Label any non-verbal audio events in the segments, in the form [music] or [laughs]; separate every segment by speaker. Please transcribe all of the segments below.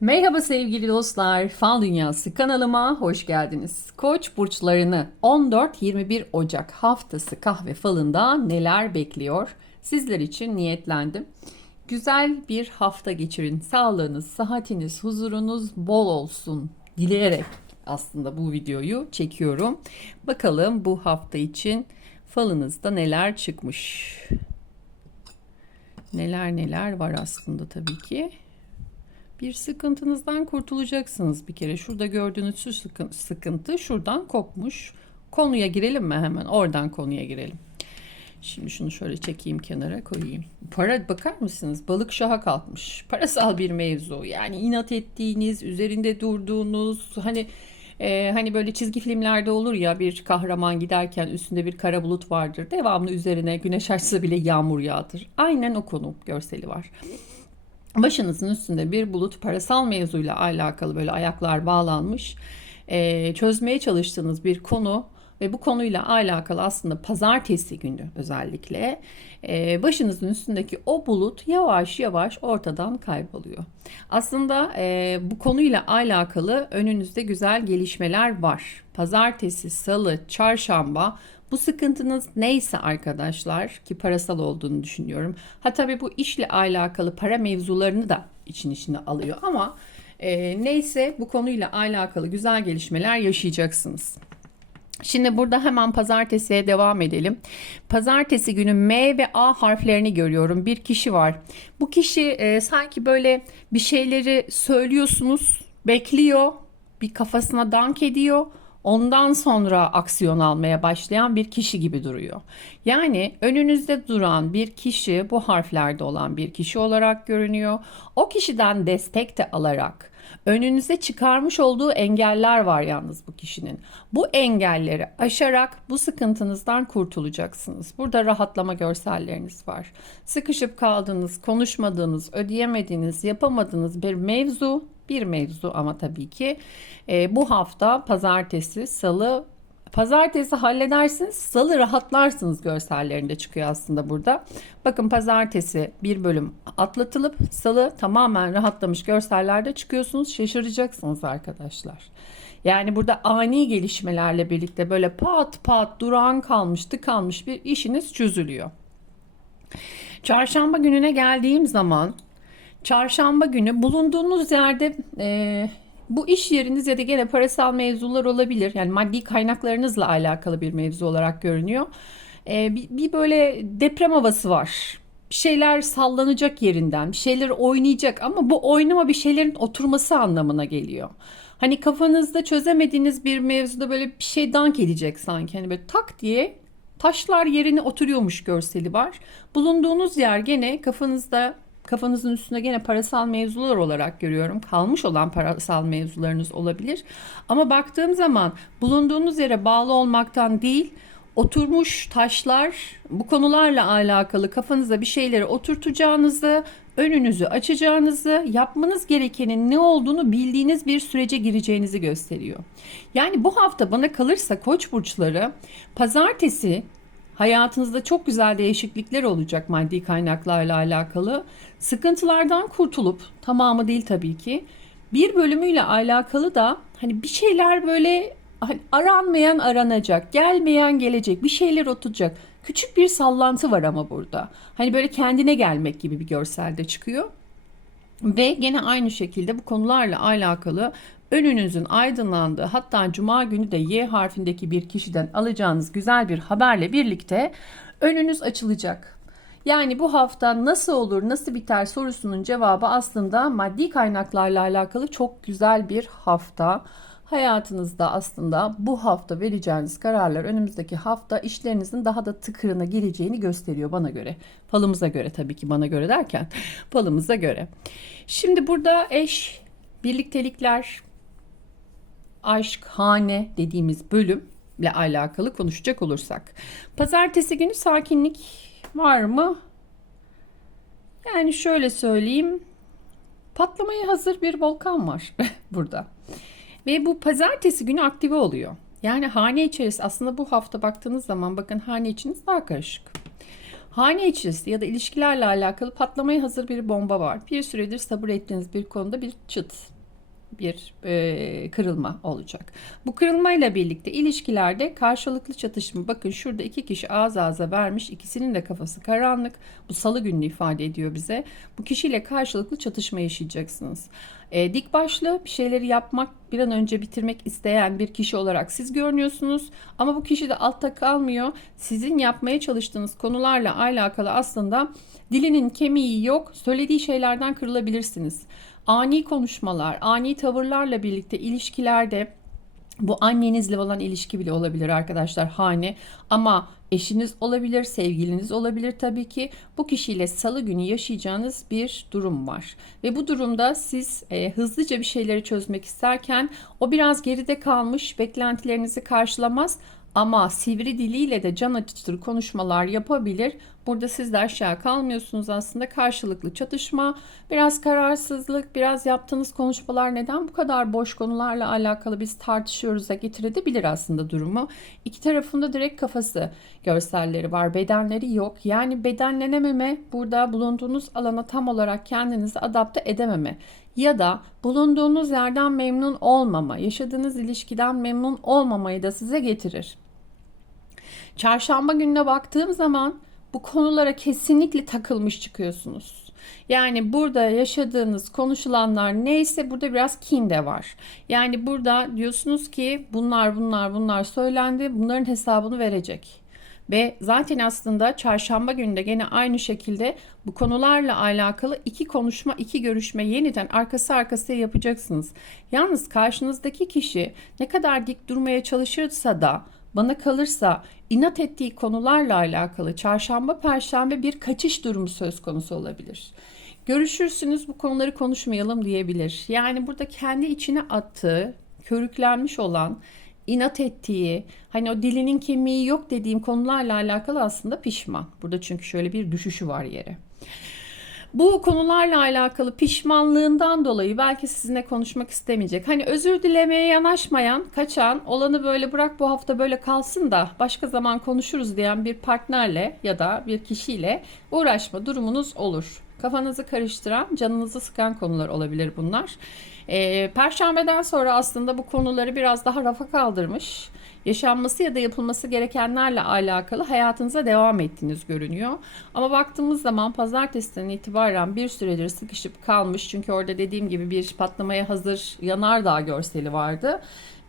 Speaker 1: Merhaba sevgili dostlar, Fal Dünyası kanalıma hoş geldiniz. Koç burçlarını 14-21 Ocak haftası kahve falında neler bekliyor? Sizler için niyetlendim. Güzel bir hafta geçirin. Sağlığınız, sıhhatiniz, huzurunuz bol olsun dileyerek aslında bu videoyu çekiyorum. Bakalım bu hafta için falınızda neler çıkmış? Neler neler var aslında tabii ki bir sıkıntınızdan kurtulacaksınız bir kere. Şurada gördüğünüz şu sıkın- sıkıntı şuradan kopmuş. Konuya girelim mi hemen? Oradan konuya girelim. Şimdi şunu şöyle çekeyim kenara koyayım. Para bakar mısınız? Balık şaha kalkmış. Parasal bir mevzu. Yani inat ettiğiniz, üzerinde durduğunuz, hani e, hani böyle çizgi filmlerde olur ya bir kahraman giderken üstünde bir kara bulut vardır. Devamlı üzerine güneş açsa bile yağmur yağdır. Aynen o konu görseli var. Başınızın üstünde bir bulut parasal mevzuyla alakalı böyle ayaklar bağlanmış e, çözmeye çalıştığınız bir konu ve bu konuyla alakalı aslında pazartesi günü özellikle e, başınızın üstündeki o bulut yavaş yavaş ortadan kayboluyor. Aslında e, bu konuyla alakalı önünüzde güzel gelişmeler var. Pazartesi, salı, çarşamba bu sıkıntınız neyse arkadaşlar ki parasal olduğunu düşünüyorum. Ha tabii bu işle alakalı para mevzularını da için içine alıyor ama e, neyse bu konuyla alakalı güzel gelişmeler yaşayacaksınız. Şimdi burada hemen pazartesiye devam edelim. Pazartesi günü M ve A harflerini görüyorum. Bir kişi var. Bu kişi e, sanki böyle bir şeyleri söylüyorsunuz, bekliyor, bir kafasına dank ediyor. Ondan sonra aksiyon almaya başlayan bir kişi gibi duruyor. Yani önünüzde duran bir kişi bu harflerde olan bir kişi olarak görünüyor. O kişiden destek de alarak önünüze çıkarmış olduğu engeller var yalnız bu kişinin. Bu engelleri aşarak bu sıkıntınızdan kurtulacaksınız. Burada rahatlama görselleriniz var. Sıkışıp kaldığınız, konuşmadığınız, ödeyemediğiniz, yapamadığınız bir mevzu bir mevzu ama tabii ki e, bu hafta pazartesi, salı Pazartesi halledersiniz, salı rahatlarsınız görsellerinde çıkıyor aslında burada. Bakın pazartesi bir bölüm atlatılıp salı tamamen rahatlamış görsellerde çıkıyorsunuz. Şaşıracaksınız arkadaşlar. Yani burada ani gelişmelerle birlikte böyle pat pat durağan kalmış, tıkanmış bir işiniz çözülüyor. Çarşamba gününe geldiğim zaman çarşamba günü bulunduğunuz yerde e, bu iş yeriniz ya da gene parasal mevzular olabilir. Yani maddi kaynaklarınızla alakalı bir mevzu olarak görünüyor. E, bir, bir böyle deprem havası var. Bir şeyler sallanacak yerinden, bir şeyler oynayacak ama bu oynama bir şeylerin oturması anlamına geliyor. Hani kafanızda çözemediğiniz bir mevzuda böyle bir şey dank edecek sanki. Hani böyle tak diye taşlar yerine oturuyormuş görseli var. Bulunduğunuz yer gene kafanızda kafanızın üstünde gene parasal mevzular olarak görüyorum. Kalmış olan parasal mevzularınız olabilir. Ama baktığım zaman bulunduğunuz yere bağlı olmaktan değil, oturmuş taşlar bu konularla alakalı kafanıza bir şeyleri oturtacağınızı, önünüzü açacağınızı, yapmanız gerekenin ne olduğunu bildiğiniz bir sürece gireceğinizi gösteriyor. Yani bu hafta bana kalırsa koç burçları pazartesi Hayatınızda çok güzel değişiklikler olacak maddi kaynaklarla alakalı. Sıkıntılardan kurtulup tamamı değil tabii ki. Bir bölümüyle alakalı da hani bir şeyler böyle hani aranmayan aranacak, gelmeyen gelecek, bir şeyler oturacak. Küçük bir sallantı var ama burada. Hani böyle kendine gelmek gibi bir görselde çıkıyor. Ve gene aynı şekilde bu konularla alakalı önünüzün aydınlandığı hatta cuma günü de Y harfindeki bir kişiden alacağınız güzel bir haberle birlikte önünüz açılacak. Yani bu hafta nasıl olur, nasıl biter sorusunun cevabı aslında maddi kaynaklarla alakalı çok güzel bir hafta. Hayatınızda aslında bu hafta vereceğiniz kararlar önümüzdeki hafta işlerinizin daha da tıkırına gireceğini gösteriyor bana göre. Falımıza göre tabii ki bana göre derken [laughs] falımıza göre. Şimdi burada eş, birliktelikler, aşk, hane dediğimiz bölümle alakalı konuşacak olursak. Pazartesi günü sakinlik var mı? Yani şöyle söyleyeyim. Patlamaya hazır bir volkan var [laughs] burada. Ve bu pazartesi günü aktive oluyor. Yani hane içerisi aslında bu hafta baktığınız zaman bakın hane içiniz daha karışık. Hane içerisinde ya da ilişkilerle alakalı patlamaya hazır bir bomba var. Bir süredir sabır ettiğiniz bir konuda bir çıt, bir e, kırılma olacak. Bu kırılmayla birlikte ilişkilerde karşılıklı çatışma. Bakın şurada iki kişi ağız ağza vermiş. ikisinin de kafası karanlık. Bu salı gününü ifade ediyor bize. Bu kişiyle karşılıklı çatışma yaşayacaksınız. E, dik başlı bir şeyleri yapmak, bir an önce bitirmek isteyen bir kişi olarak siz görünüyorsunuz. Ama bu kişi de altta kalmıyor. Sizin yapmaya çalıştığınız konularla alakalı aslında dilinin kemiği yok. Söylediği şeylerden kırılabilirsiniz ani konuşmalar, ani tavırlarla birlikte ilişkilerde bu annenizle olan ilişki bile olabilir arkadaşlar hane ama eşiniz olabilir, sevgiliniz olabilir tabii ki. Bu kişiyle salı günü yaşayacağınız bir durum var. Ve bu durumda siz e, hızlıca bir şeyleri çözmek isterken o biraz geride kalmış, beklentilerinizi karşılamaz ama sivri diliyle de can acıtır konuşmalar yapabilir. Burada siz de aşağı kalmıyorsunuz aslında karşılıklı çatışma, biraz kararsızlık, biraz yaptığınız konuşmalar neden bu kadar boş konularla alakalı biz tartışıyoruz da getirebilir aslında durumu. İki tarafında direkt kafası görselleri var, bedenleri yok. Yani bedenlenememe burada bulunduğunuz alana tam olarak kendinizi adapte edememe ya da bulunduğunuz yerden memnun olmama, yaşadığınız ilişkiden memnun olmamayı da size getirir. Çarşamba gününe baktığım zaman bu konulara kesinlikle takılmış çıkıyorsunuz. Yani burada yaşadığınız konuşulanlar neyse burada biraz kin de var. Yani burada diyorsunuz ki bunlar bunlar bunlar söylendi bunların hesabını verecek. Ve zaten aslında çarşamba günü de gene aynı şekilde bu konularla alakalı iki konuşma, iki görüşme yeniden arkası arkasıya yapacaksınız. Yalnız karşınızdaki kişi ne kadar dik durmaya çalışırsa da bana kalırsa inat ettiği konularla alakalı çarşamba perşembe bir kaçış durumu söz konusu olabilir. Görüşürsünüz bu konuları konuşmayalım diyebilir. Yani burada kendi içine attığı, körüklenmiş olan, inat ettiği, hani o dilinin kemiği yok dediğim konularla alakalı aslında pişman. Burada çünkü şöyle bir düşüşü var yere. Bu konularla alakalı pişmanlığından dolayı belki sizinle konuşmak istemeyecek. Hani özür dilemeye yanaşmayan, kaçan, olanı böyle bırak bu hafta böyle kalsın da başka zaman konuşuruz diyen bir partnerle ya da bir kişiyle uğraşma durumunuz olur. Kafanızı karıştıran, canınızı sıkan konular olabilir bunlar. Ee, Perşembeden sonra aslında bu konuları biraz daha rafa kaldırmış yaşanması ya da yapılması gerekenlerle alakalı hayatınıza devam ettiğiniz görünüyor. Ama baktığımız zaman pazartesiden itibaren bir süredir sıkışıp kalmış. Çünkü orada dediğim gibi bir patlamaya hazır yanardağ görseli vardı.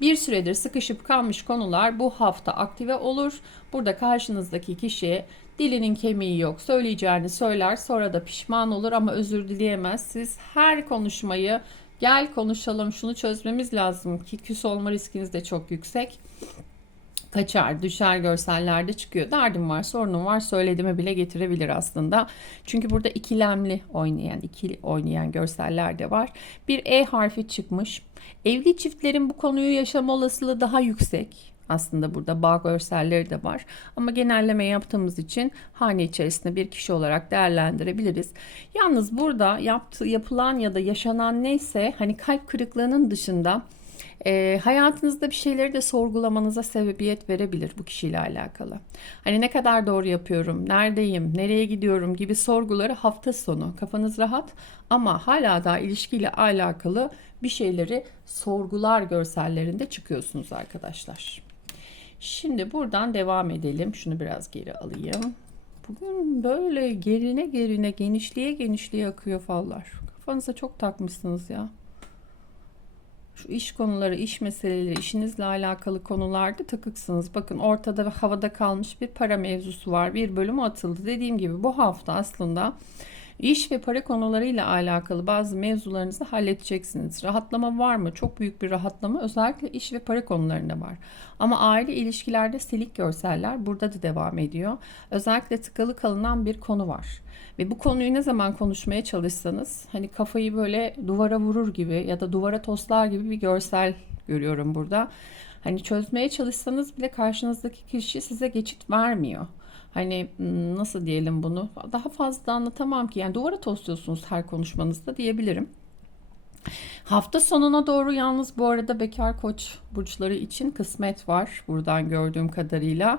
Speaker 1: Bir süredir sıkışıp kalmış konular bu hafta aktive olur. Burada karşınızdaki kişi dilinin kemiği yok. Söyleyeceğini söyler sonra da pişman olur ama özür dileyemez. Siz her konuşmayı gel konuşalım şunu çözmemiz lazım ki küs olma riskiniz de çok yüksek kaçar, düşer görsellerde çıkıyor. Derdim var, sorunum var, söylediğime bile getirebilir aslında. Çünkü burada ikilemli oynayan, ikili oynayan görseller de var. Bir E harfi çıkmış. Evli çiftlerin bu konuyu yaşama olasılığı daha yüksek. Aslında burada bağ görselleri de var. Ama genelleme yaptığımız için hane içerisinde bir kişi olarak değerlendirebiliriz. Yalnız burada yaptığı, yapılan ya da yaşanan neyse hani kalp kırıklığının dışında e, hayatınızda bir şeyleri de sorgulamanıza sebebiyet verebilir bu kişiyle alakalı. Hani ne kadar doğru yapıyorum, neredeyim, nereye gidiyorum gibi soruları hafta sonu kafanız rahat ama hala da ilişkiyle alakalı bir şeyleri sorgular görsellerinde çıkıyorsunuz arkadaşlar. Şimdi buradan devam edelim. Şunu biraz geri alayım. Bugün böyle gerine gerine genişliğe genişliğe akıyor fallar. Kafanıza çok takmışsınız ya şu iş konuları, iş meseleleri, işinizle alakalı konularda takıksınız. Bakın ortada ve havada kalmış bir para mevzusu var. Bir bölümü atıldı. Dediğim gibi bu hafta aslında iş ve para konularıyla alakalı bazı mevzularınızı halledeceksiniz. Rahatlama var mı? Çok büyük bir rahatlama özellikle iş ve para konularında var. Ama aile ilişkilerde silik görseller burada da devam ediyor. Özellikle tıkalı kalınan bir konu var. Ve bu konuyu ne zaman konuşmaya çalışsanız hani kafayı böyle duvara vurur gibi ya da duvara toslar gibi bir görsel görüyorum burada. Hani çözmeye çalışsanız bile karşınızdaki kişi size geçit vermiyor. Hani nasıl diyelim bunu daha fazla anlatamam ki yani duvara tosluyorsunuz her konuşmanızda diyebilirim. Hafta sonuna doğru yalnız bu arada bekar koç burçları için kısmet var buradan gördüğüm kadarıyla.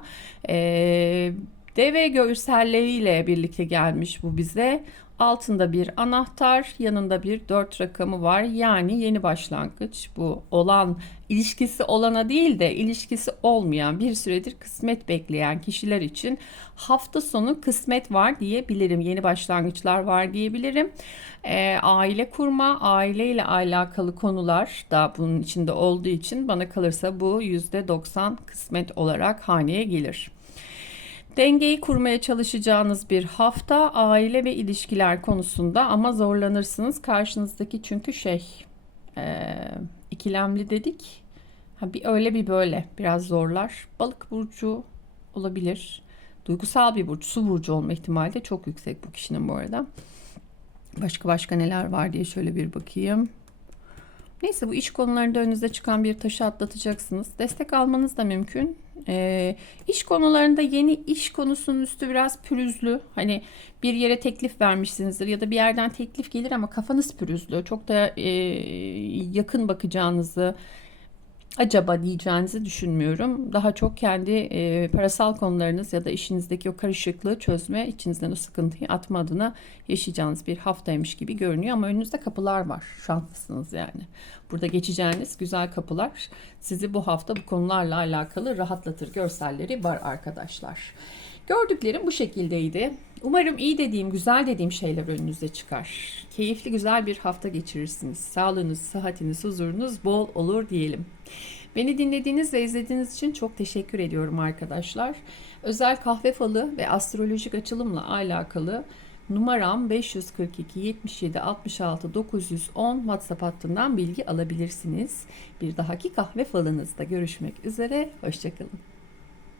Speaker 1: Ee, Deve görselleriyle birlikte gelmiş bu bize. Altında bir anahtar, yanında bir dört rakamı var. Yani yeni başlangıç bu olan ilişkisi olana değil de ilişkisi olmayan bir süredir kısmet bekleyen kişiler için hafta sonu kısmet var diyebilirim. Yeni başlangıçlar var diyebilirim. Ee, aile kurma, aileyle alakalı konular da bunun içinde olduğu için bana kalırsa bu %90 kısmet olarak haneye gelir. Dengeyi kurmaya çalışacağınız bir hafta aile ve ilişkiler konusunda ama zorlanırsınız. Karşınızdaki çünkü şey e, ikilemli dedik. Ha, bir öyle bir böyle biraz zorlar. Balık burcu olabilir. Duygusal bir burç, su burcu olma ihtimali de çok yüksek bu kişinin bu arada. Başka başka neler var diye şöyle bir bakayım. Neyse bu iş konularında önünüze çıkan bir taşı atlatacaksınız. Destek almanız da mümkün. Ee, iş konularında yeni iş konusunun üstü biraz pürüzlü. Hani bir yere teklif vermişsinizdir ya da bir yerden teklif gelir ama kafanız pürüzlü. Çok da e, yakın bakacağınızı acaba diyeceğinizi düşünmüyorum. Daha çok kendi e, parasal konularınız ya da işinizdeki o karışıklığı çözme, içinizden o sıkıntıyı atma adına yaşayacağınız bir haftaymış gibi görünüyor ama önünüzde kapılar var. Şanslısınız yani. Burada geçeceğiniz güzel kapılar sizi bu hafta bu konularla alakalı rahatlatır görselleri var arkadaşlar. Gördüklerim bu şekildeydi. Umarım iyi dediğim, güzel dediğim şeyler önünüze çıkar. Keyifli, güzel bir hafta geçirirsiniz. Sağlığınız, sıhhatiniz, huzurunuz bol olur diyelim. Beni dinlediğiniz ve izlediğiniz için çok teşekkür ediyorum arkadaşlar. Özel kahve falı ve astrolojik açılımla alakalı numaram 542 77 66 910 WhatsApp hattından bilgi alabilirsiniz. Bir dahaki kahve falınızda görüşmek üzere. Hoşçakalın.